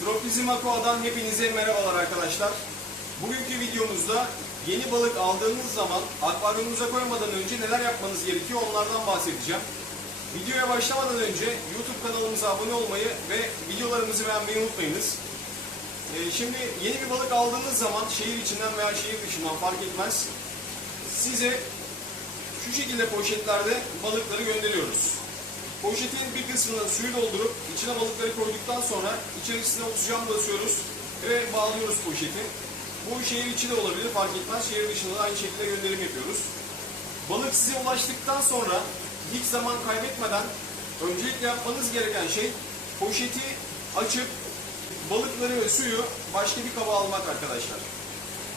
Tropizm Aqua'dan hepinize merhabalar arkadaşlar. Bugünkü videomuzda yeni balık aldığınız zaman akvaryumunuza koymadan önce neler yapmanız gerekiyor onlardan bahsedeceğim. Videoya başlamadan önce YouTube kanalımıza abone olmayı ve videolarımızı beğenmeyi unutmayınız. Ee, şimdi yeni bir balık aldığınız zaman şehir içinden veya şehir dışından fark etmez. Size şu şekilde poşetlerde balıkları gönderiyoruz. Poşetin bir kısmını suyu doldurup içine balıkları koyduktan sonra içerisine oksijen basıyoruz ve bağlıyoruz poşeti. Bu şehir içi de olabilir fark etmez. Şehir dışında da aynı şekilde gönderim yapıyoruz. Balık size ulaştıktan sonra hiç zaman kaybetmeden öncelikle yapmanız gereken şey poşeti açıp balıkları ve suyu başka bir kaba almak arkadaşlar.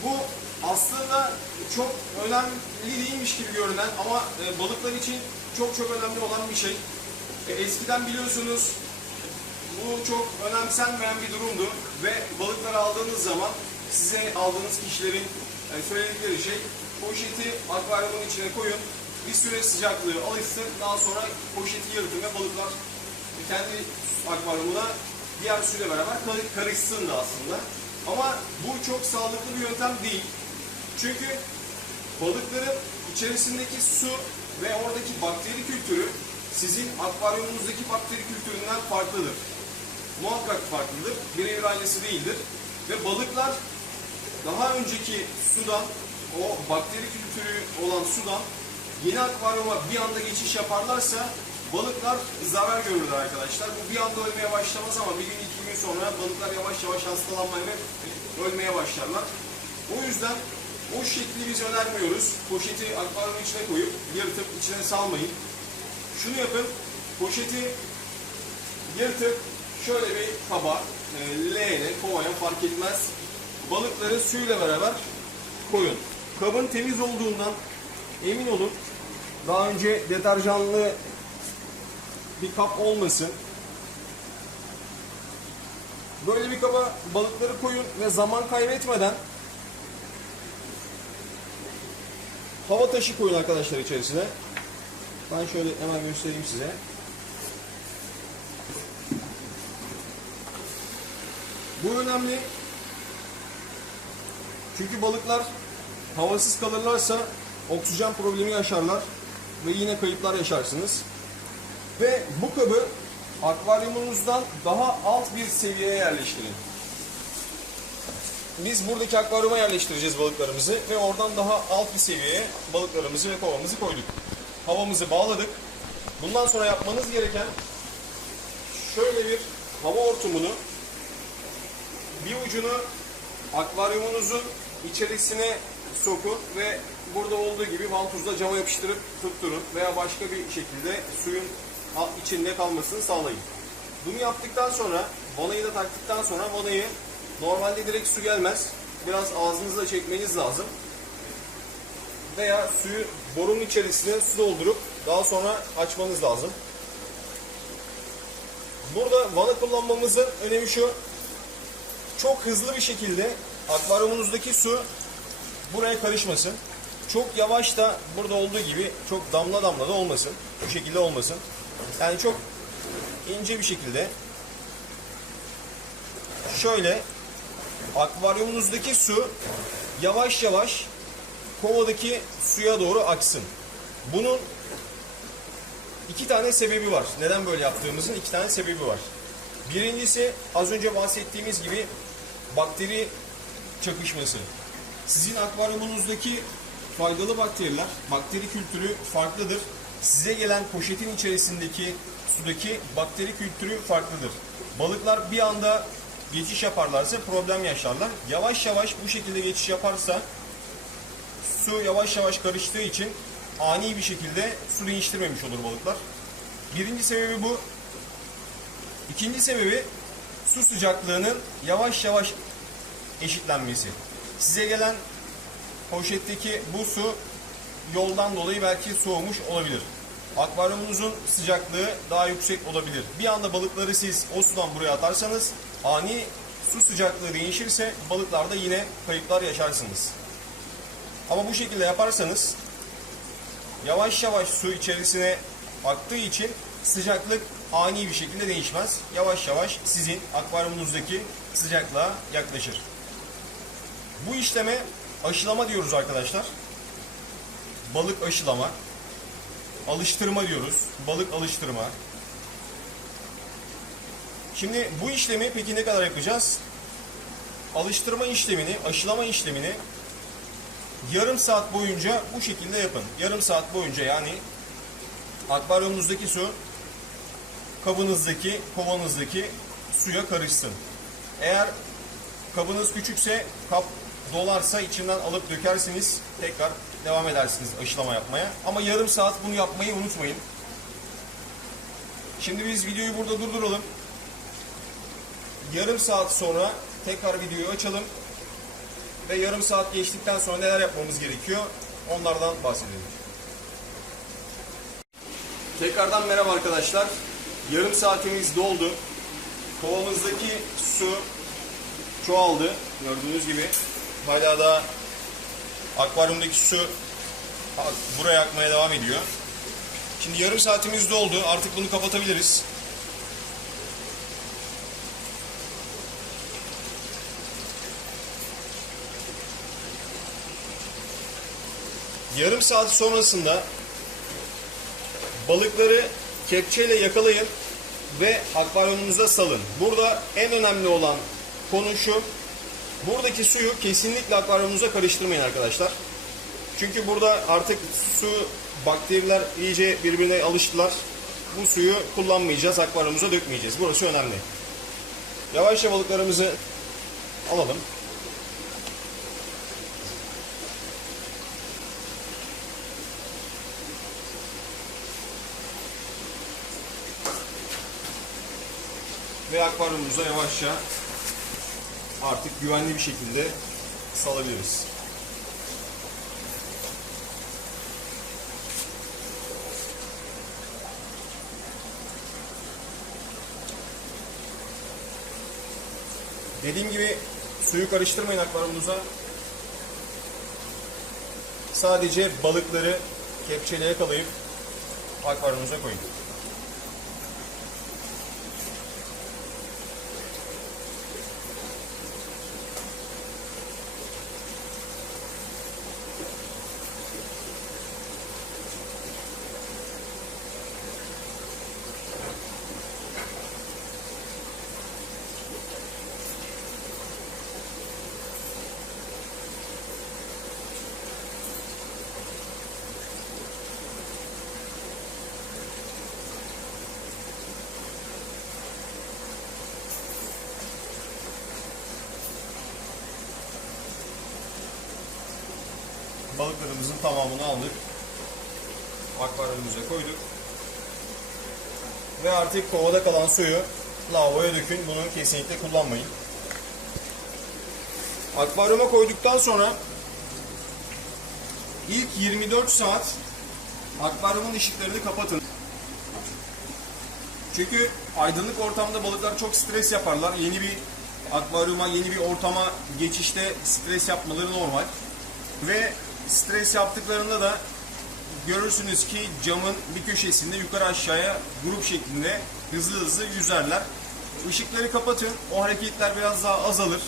Bu aslında çok önemli değilmiş gibi görünen ama e, balıklar için çok çok önemli olan bir şey. E, Eskiden biliyorsunuz bu çok önemsenmeyen bir durumdu ve balıkları aldığınız zaman size aldığınız kişilerin e, söyledikleri şey poşeti akvaryumun içine koyun, bir süre sıcaklığı alışsın, daha sonra poşeti yırtın ve balıklar kendi akvaryumuna diğer suyla beraber kar- karışsın da aslında. Ama bu çok sağlıklı bir yöntem değil. Çünkü balıkların içerisindeki su ve oradaki bakteri kültürü sizin akvaryumunuzdaki bakteri kültüründen farklıdır. Muhakkak farklıdır. Birebir aynısı değildir. Ve balıklar daha önceki sudan, o bakteri kültürü olan sudan yeni akvaryuma bir anda geçiş yaparlarsa balıklar zarar görürler arkadaşlar. Bu bir anda ölmeye başlamaz ama bir gün iki gün sonra balıklar yavaş yavaş hastalanmaya ve ölmeye başlarlar. O yüzden o şekli biz önermiyoruz. Poşeti akvaryumun içine koyup yırtıp içine salmayın. Şunu yapın, poşeti yırtıp şöyle bir kaba, e, leğene, kovaya fark etmez. Balıkları suyla beraber koyun. Kabın temiz olduğundan emin olun. Daha önce deterjanlı bir kap olmasın. Böyle bir kaba balıkları koyun ve zaman kaybetmeden hava taşı koyun arkadaşlar içerisine. Ben şöyle hemen göstereyim size. Bu önemli. Çünkü balıklar havasız kalırlarsa oksijen problemi yaşarlar ve yine kayıplar yaşarsınız. Ve bu kabı akvaryumunuzdan daha alt bir seviyeye yerleştirin. Biz buradaki akvaryuma yerleştireceğiz balıklarımızı ve oradan daha alt bir seviyeye balıklarımızı ve kovamızı koyduk. Havamızı bağladık. Bundan sonra yapmanız gereken şöyle bir hava hortumunu bir ucunu akvaryumunuzun içerisine sokun ve burada olduğu gibi vantuzla cama yapıştırıp tutturun veya başka bir şekilde suyun içinde kalmasını sağlayın. Bunu yaptıktan sonra vanayı da taktıktan sonra vanayı normalde direkt su gelmez. Biraz ağzınızla çekmeniz lazım. Veya suyu borunun içerisine su doldurup daha sonra açmanız lazım. Burada vana kullanmamızın önemi şu çok hızlı bir şekilde akvaryumunuzdaki su buraya karışmasın. Çok yavaş da burada olduğu gibi çok damla damla da olmasın. Bu şekilde olmasın. Yani çok ince bir şekilde şöyle akvaryumunuzdaki su yavaş yavaş kovadaki suya doğru aksın. Bunun iki tane sebebi var. Neden böyle yaptığımızın iki tane sebebi var. Birincisi az önce bahsettiğimiz gibi bakteri çakışması. Sizin akvaryumunuzdaki faydalı bakteriler, bakteri kültürü farklıdır. Size gelen poşetin içerisindeki sudaki bakteri kültürü farklıdır. Balıklar bir anda geçiş yaparlarsa problem yaşarlar. Yavaş yavaş bu şekilde geçiş yaparsa su yavaş yavaş karıştığı için ani bir şekilde su değiştirmemiş olur balıklar. Birinci sebebi bu. İkinci sebebi su sıcaklığının yavaş yavaş eşitlenmesi. Size gelen poşetteki bu su yoldan dolayı belki soğumuş olabilir. Akvaryumunuzun sıcaklığı daha yüksek olabilir. Bir anda balıkları siz o sudan buraya atarsanız ani su sıcaklığı değişirse balıklarda yine kayıplar yaşarsınız. Ama bu şekilde yaparsanız yavaş yavaş su içerisine aktığı için sıcaklık ani bir şekilde değişmez. Yavaş yavaş sizin akvaryumunuzdaki sıcaklığa yaklaşır. Bu işleme aşılama diyoruz arkadaşlar. Balık aşılama. Alıştırma diyoruz. Balık alıştırma. Şimdi bu işlemi peki ne kadar yapacağız? Alıştırma işlemini, aşılama işlemini yarım saat boyunca bu şekilde yapın. Yarım saat boyunca yani akvaryumunuzdaki su kabınızdaki, kovanızdaki suya karışsın. Eğer kabınız küçükse kap dolarsa içinden alıp dökersiniz. Tekrar devam edersiniz aşılama yapmaya. Ama yarım saat bunu yapmayı unutmayın. Şimdi biz videoyu burada durduralım. Yarım saat sonra tekrar videoyu açalım. Ve yarım saat geçtikten sonra neler yapmamız gerekiyor onlardan bahsedelim. Tekrardan merhaba arkadaşlar. Yarım saatimiz doldu. Kovamızdaki su çoğaldı. Gördüğünüz gibi. Hala da akvaryumdaki su buraya akmaya devam ediyor. Şimdi yarım saatimiz doldu. Artık bunu kapatabiliriz. Yarım saat sonrasında balıkları kepçeyle yakalayın ve akvaryumunuza salın. Burada en önemli olan konu şu. Buradaki suyu kesinlikle akvaryumunuza karıştırmayın arkadaşlar. Çünkü burada artık su bakteriler iyice birbirine alıştılar. Bu suyu kullanmayacağız, akvaryumuza dökmeyeceğiz. Burası önemli. Yavaşça balıklarımızı alalım. Ve akvaryumumuza yavaşça artık güvenli bir şekilde salabiliriz. Dediğim gibi suyu karıştırmayın akvaryumunuza. Sadece balıkları kepçeyle yakalayıp akvaryumunuza koyun. Balıklarımızın tamamını aldık. Akvaryumumuza koyduk. Ve artık kovada kalan suyu lavaboya dökün. Bunu kesinlikle kullanmayın. Akvaryuma koyduktan sonra ilk 24 saat akvaryumun ışıklarını kapatın. Çünkü aydınlık ortamda balıklar çok stres yaparlar. Yeni bir akvaryuma, yeni bir ortama geçişte stres yapmaları normal. Ve stres yaptıklarında da görürsünüz ki camın bir köşesinde yukarı aşağıya grup şeklinde hızlı hızlı yüzerler. Işıkları kapatın. O hareketler biraz daha azalır.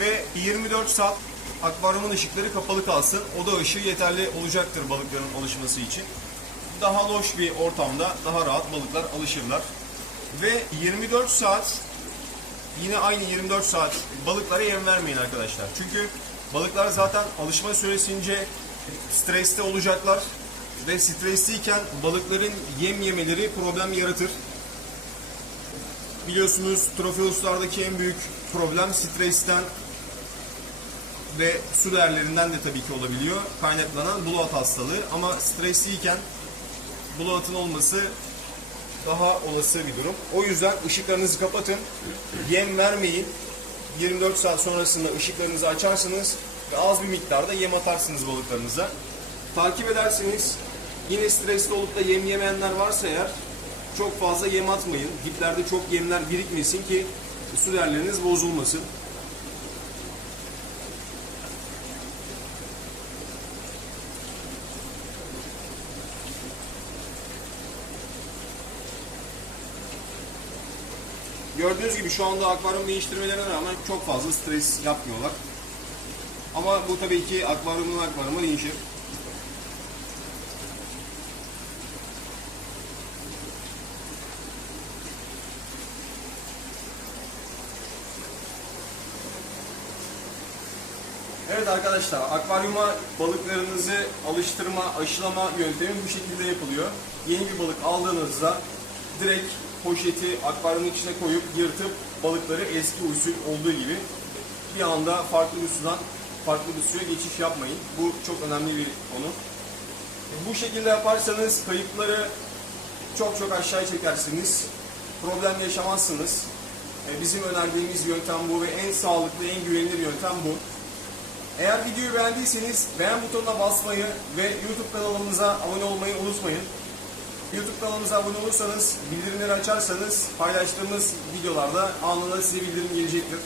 Ve 24 saat akvaryumun ışıkları kapalı kalsın. Oda ışığı yeterli olacaktır balıkların alışması için. Daha loş bir ortamda daha rahat balıklar alışırlar. Ve 24 saat yine aynı 24 saat balıklara yem vermeyin arkadaşlar. Çünkü Balıklar zaten alışma süresince streste olacaklar ve stresliyken balıkların yem yemeleri problem yaratır. Biliyorsunuz trofeuslardaki en büyük problem stresten ve su değerlerinden de tabii ki olabiliyor. Kaynaklanan bloat hastalığı ama stresliyken bloatın olması daha olası bir durum. O yüzden ışıklarınızı kapatın. Yem vermeyin. 24 saat sonrasında ışıklarınızı açarsınız ve az bir miktarda yem atarsınız balıklarınıza. Takip edersiniz. Yine stresli olup da yem yemeyenler varsa eğer çok fazla yem atmayın. Diplerde çok yemler birikmesin ki su değerleriniz bozulmasın. Gördüğünüz gibi şu anda akvaryum değiştirmelerine rağmen çok fazla stres yapmıyorlar. Ama bu tabii ki akvaryumun akvaryuma değişir. Evet arkadaşlar, akvaryuma balıklarınızı alıştırma, aşılama yöntemi bu şekilde yapılıyor. Yeni bir balık aldığınızda direkt poşeti akvaryumun içine koyup yırtıp balıkları eski usul olduğu gibi bir anda farklı bir sudan farklı bir suya geçiş yapmayın. Bu çok önemli bir konu. Bu şekilde yaparsanız kayıpları çok çok aşağıya çekersiniz. Problem yaşamazsınız. E, Bizim önerdiğimiz yöntem bu ve en sağlıklı, en güvenilir yöntem bu. Eğer videoyu beğendiyseniz beğen butonuna basmayı ve YouTube kanalımıza abone olmayı unutmayın. YouTube kanalımıza abone olursanız, bildirimleri açarsanız paylaştığımız videolarda anında size bildirim gelecektir.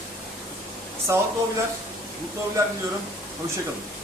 Sağlıklı hobiler, mutlu hobiler diliyorum. Hoşçakalın.